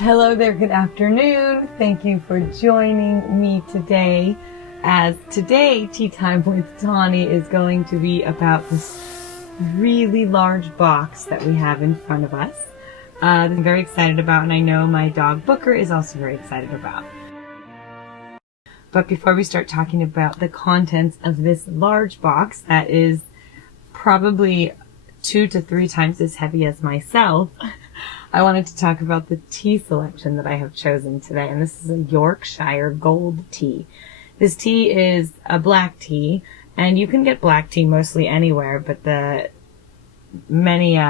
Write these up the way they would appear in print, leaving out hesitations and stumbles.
Hello there, good afternoon. Thank you for joining me today. As today, Tea Time with Tawnee is going to be about this really large box that we have in front of us. I'm very excited about, and I know my dog Booker is also very excited about. But before we start talking about the contents of this large box that is probably 2 to 3 times as heavy as myself, I wanted to talk about the tea selection that I have chosen today, and this is a Yorkshire Gold tea. This tea is a black tea, and you can get black tea mostly anywhere, but the many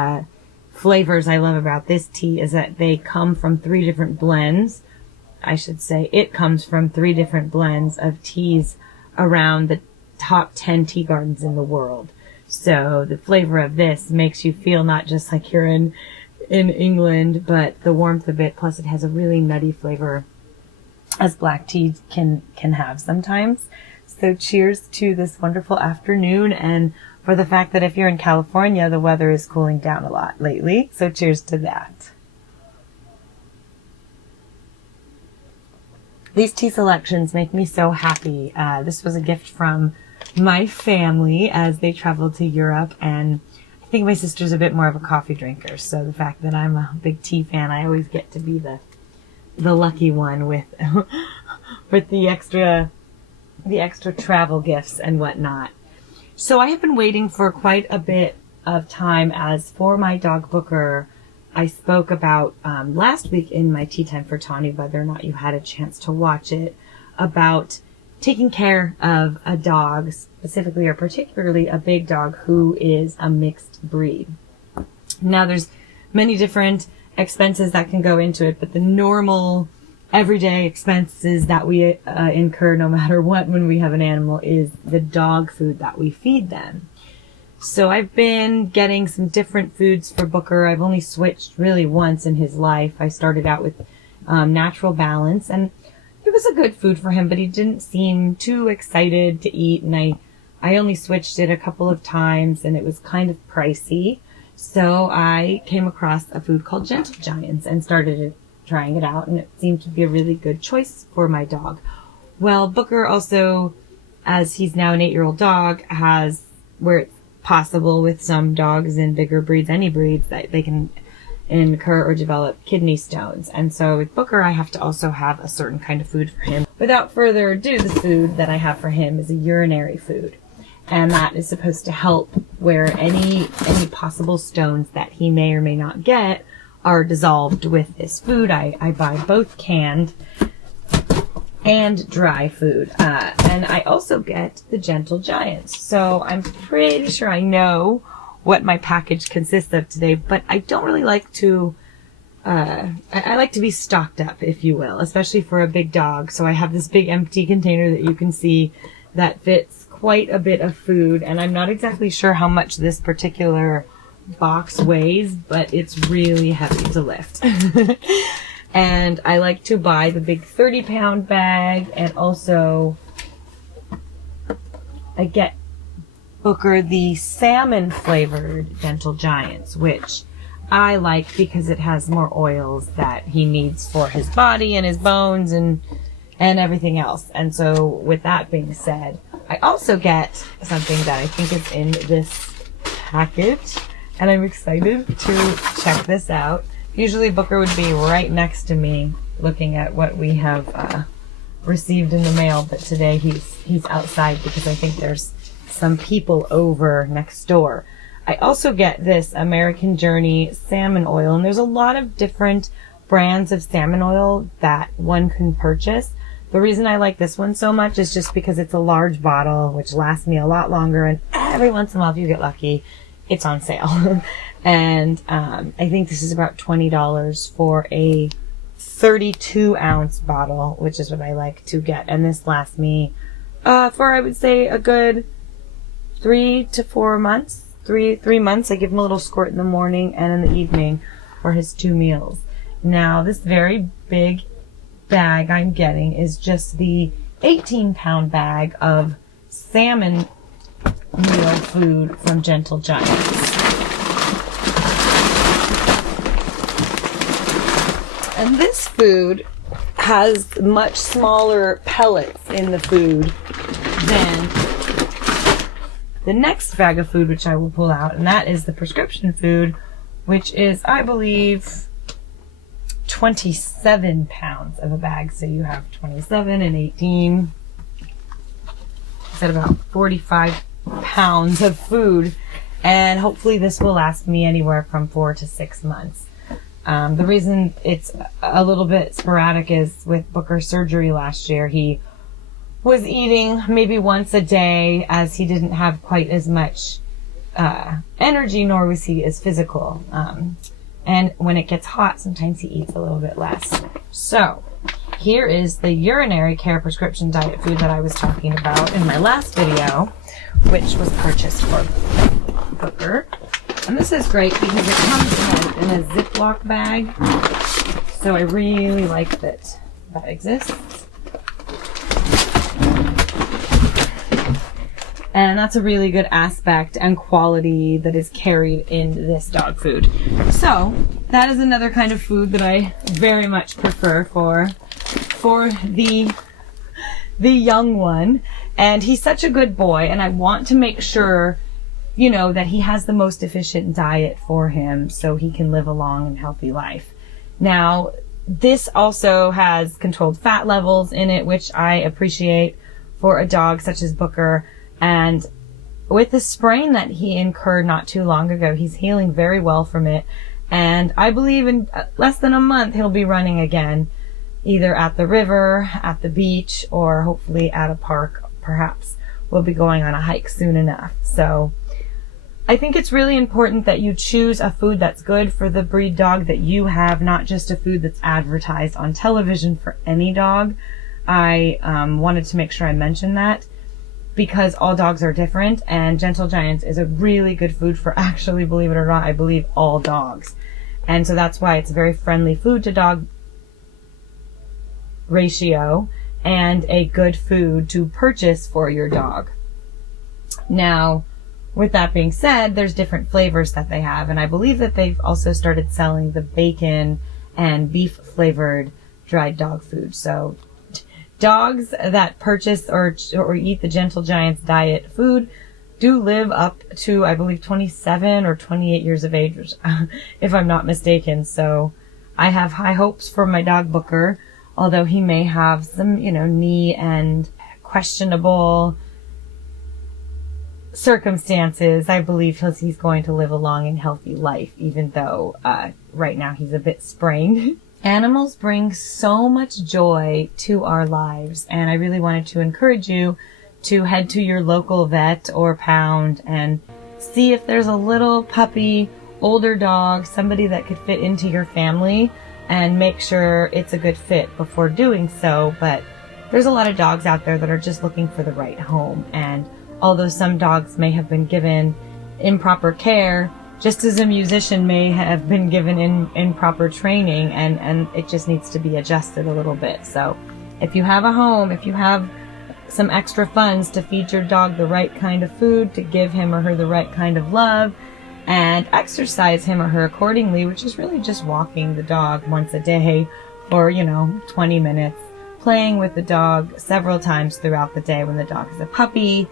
flavors I love about this tea is that they come from 3 different blends. I should say it comes from 3 different blends of teas around the top 10 tea gardens in the world. So the flavor of this makes you feel not just like you're in England, but the warmth of it, plus it has a really nutty flavor, as black tea can have sometimes. So cheers to this wonderful afternoon, and for the fact that if you're in California, the weather is cooling down a lot lately. So cheers to that. These tea selections make me so happy. This was a gift from my family as they traveled to Europe, and I think my sister's a bit more of a coffee drinker, so the fact that I'm a big tea fan, I always get to be the lucky one with with the extra travel gifts and whatnot. So I have been waiting for quite a bit of time, as for my dog Booker, I spoke about last week in my Tea Time for Tawnee, whether or not you had a chance to watch it, about taking care of a dog, specifically or particularly a big dog who is a mixed breed. Now, there's many different expenses that can go into it, but the normal everyday expenses that we incur no matter what when we have an animal is the dog food that we feed them. So I've been getting some different foods for Booker. I've only switched really once in his life. I started out with Natural Balance, and it was a good food for him, but he didn't seem too excited to eat, and I only switched it a couple of times, and it was kind of pricey. So I came across a food called Gentle Giants and started trying it out, and it seemed to be a really good choice for my dog. Well, Booker also, as he's now an 8-year-old dog, has, where it's possible with some dogs in bigger breeds, any breeds, that they can incur or develop kidney stones. And so with Booker, I have to also have a certain kind of food for him. Without further ado, the food that I have for him is a urinary food. And that is supposed to help where any possible stones that he may or may not get are dissolved with this food. I buy both canned and dry food. And I also get the Gentle Giants. So I'm pretty sure I know what my package consists of today, but I don't really like to, I like to be stocked up, if you will, especially for a big dog. So I have this big empty container that you can see that fits quite a bit of food, and I'm not exactly sure how much this particular box weighs, but it's really heavy to lift. And I like to buy the big 30-pound bag, and also I get Booker the salmon flavored Gentle Giants, which I like because it has more oils that he needs for his body and his bones and everything else. And so with that being said, I also get something that I think is in this package, and I'm excited to check this out. Usually Booker would be right next to me looking at what we have received in the mail, but today he's outside because I think there's some people over next door. I also get this American Journey salmon oil, and there's a lot of different brands of salmon oil that one can purchase. The reason I like this one so much is just because it's a large bottle, which lasts me a lot longer, and every once in a while, if you get lucky, it's on sale. And I think this is about $20 for a 32-ounce bottle, which is what I like to get. And this lasts me for, I would say, a good 3 to 4 months. 3 months. I give him a little squirt in the morning and in the evening for his 2 meals. Now, this very big bag I'm getting is just the 18-pound bag of salmon meal food from Gentle Giants. And this food has much smaller pellets in the food than the next bag of food, which I will pull out, and that is the prescription food, which is, I believe, 27 pounds of a bag. So you have 27 and 18. Is that about 45 pounds of food? And hopefully this will last me anywhere from 4 to 6 months. The reason it's a little bit sporadic is with Booker's surgery last year, he was eating maybe once a day as he didn't have quite as much energy, nor was he as physical. And when it gets hot, sometimes he eats a little bit less. So here is the urinary care prescription diet food that I was talking about in my last video, which was purchased for Booker. And this is great because it comes in a Ziploc bag. So I really like that that exists. And that's a really good aspect and quality that is carried in this dog food. So that is another kind of food that I very much prefer for the young one. And he's such a good boy, and I want to make sure, you know, that he has the most efficient diet for him so he can live a long and healthy life. Now, this also has controlled fat levels in it, which I appreciate for a dog such as Booker. And with the sprain that he incurred not too long ago, he's healing very well from it. And I believe in less than a month, he'll be running again, either at the river, at the beach, or hopefully at a park. Perhaps we'll be going on a hike soon enough. So I think it's really important that you choose a food that's good for the breed dog that you have, not just a food that's advertised on television for any dog. I wanted to make sure I mentioned that, because all dogs are different, and Gentle Giants is a really good food for, actually, believe it or not, I believe all dogs. And so that's why it's a very friendly food to dog ratio and a good food to purchase for your dog. Now, with that being said, there's different flavors that they have, and I believe that they've also started selling the bacon and beef flavored dried dog food. So dogs that purchase or eat the Gentle Giants diet food do live up to, I believe, 27 or 28 years of age, if I'm not mistaken. So I have high hopes for my dog Booker, although he may have some, knee and questionable circumstances. I believe he's going to live a long and healthy life, even though right now he's a bit sprained. Animals bring so much joy to our lives, and I really wanted to encourage you to head to your local vet or pound and see if there's a little puppy, older dog, somebody that could fit into your family, and make sure it's a good fit before doing so. But there's a lot of dogs out there that are just looking for the right home, and although some dogs may have been given improper care, just as a musician may have been given improper training, and it just needs to be adjusted a little bit. So if you have a home, if you have some extra funds to feed your dog the right kind of food, to give him or her the right kind of love, and exercise him or her accordingly, which is really just walking the dog once a day for, 20 minutes, playing with the dog several times throughout the day when the dog is a puppy.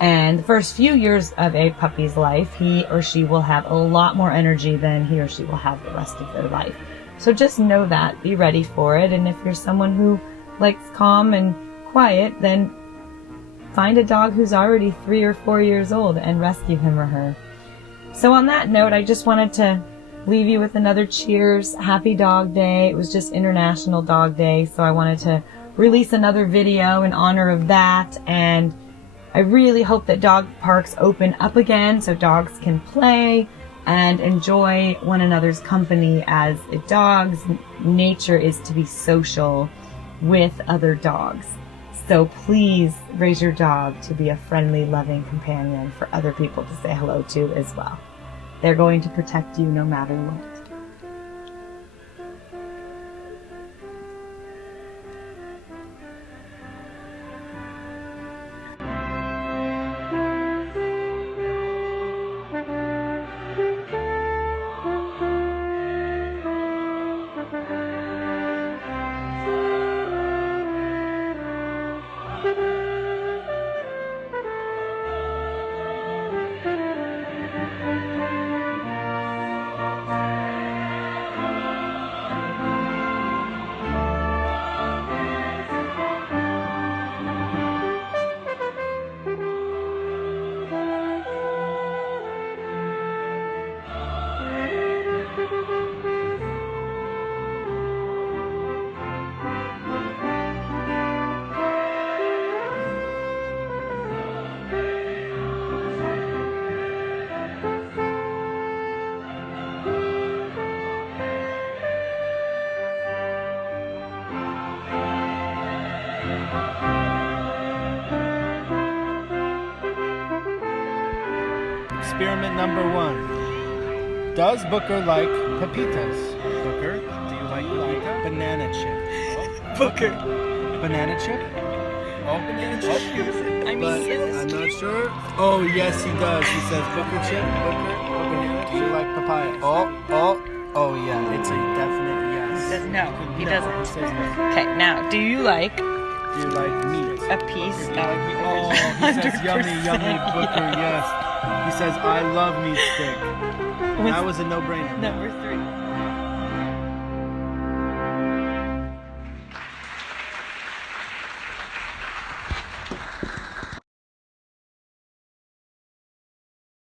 And the first few years of a puppy's life, he or she will have a lot more energy than he or she will have the rest of their life. So just know that, be ready for it. And if you're someone who likes calm and quiet, then find a dog who's already 3 or 4 years old and rescue him or her. So on that note, I just wanted to leave you with another cheers. Happy Dog Day. It was just International Dog Day, so I wanted to release another video in honor of that. And I really hope that dog parks open up again so dogs can play and enjoy one another's company, as a dog's nature is to be social with other dogs. So please raise your dog to be a friendly, loving companion for other people to say hello to as well. They're going to protect you no matter what. Experiment number 1. Does Booker like pepitas? Booker, do you like banana chip? Booker. Banana chip? Oh, banana chip. I mean, But he is I'm not sure. Oh, yes, he does. He says Booker chip. Booker, do you like papaya? Oh, yeah. It's a definite yes. He says no. He No, doesn't. He says no. Okay, now, do you like Do you like meat? a piece of Oh, he says yummy, yummy, Booker, yes. He says, I love meat steak. That was a no-brainer. Number 3.